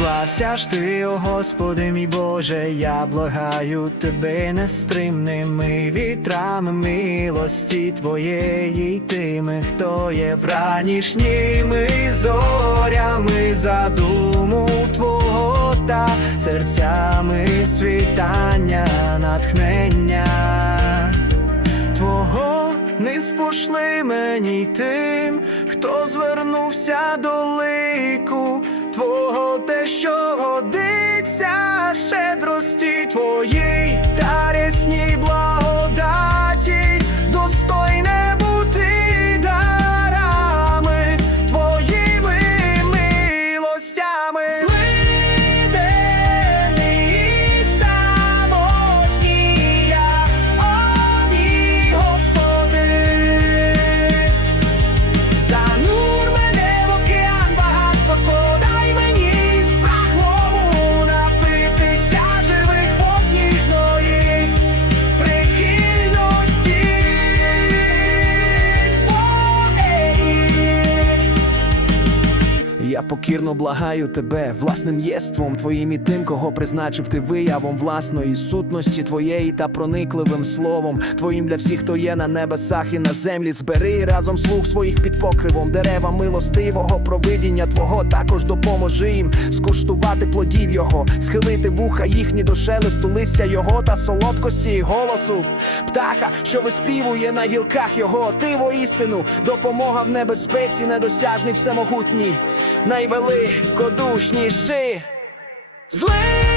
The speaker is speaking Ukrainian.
Слався ж ти, о Господи мій Боже, я благаю тебе нестримними вітрами милості твоєї тими, хто є вранішніми зорями задуму Твого та серцями світання, натхнення. Твого не спошли мені тим, хто звернувся до лику що годиться щедрості Я покірно благаю тебе власним єством твоїм і тим, кого призначив ти виявом власної сутності твоєї та проникливим словом твоїм для всіх, хто є на небесах і на землі. Збери разом слуг своїх під покривом дерева милостивого провидіння Твого також допоможи їм скуштувати плодів його, схилити вуха їхні до шелесту листя його та солодкості і голосу. Птаха, що виспівує на гілках його, ти воістину допомога в небезпеці, недосяжний всемогутній найвеликодушніший. Злий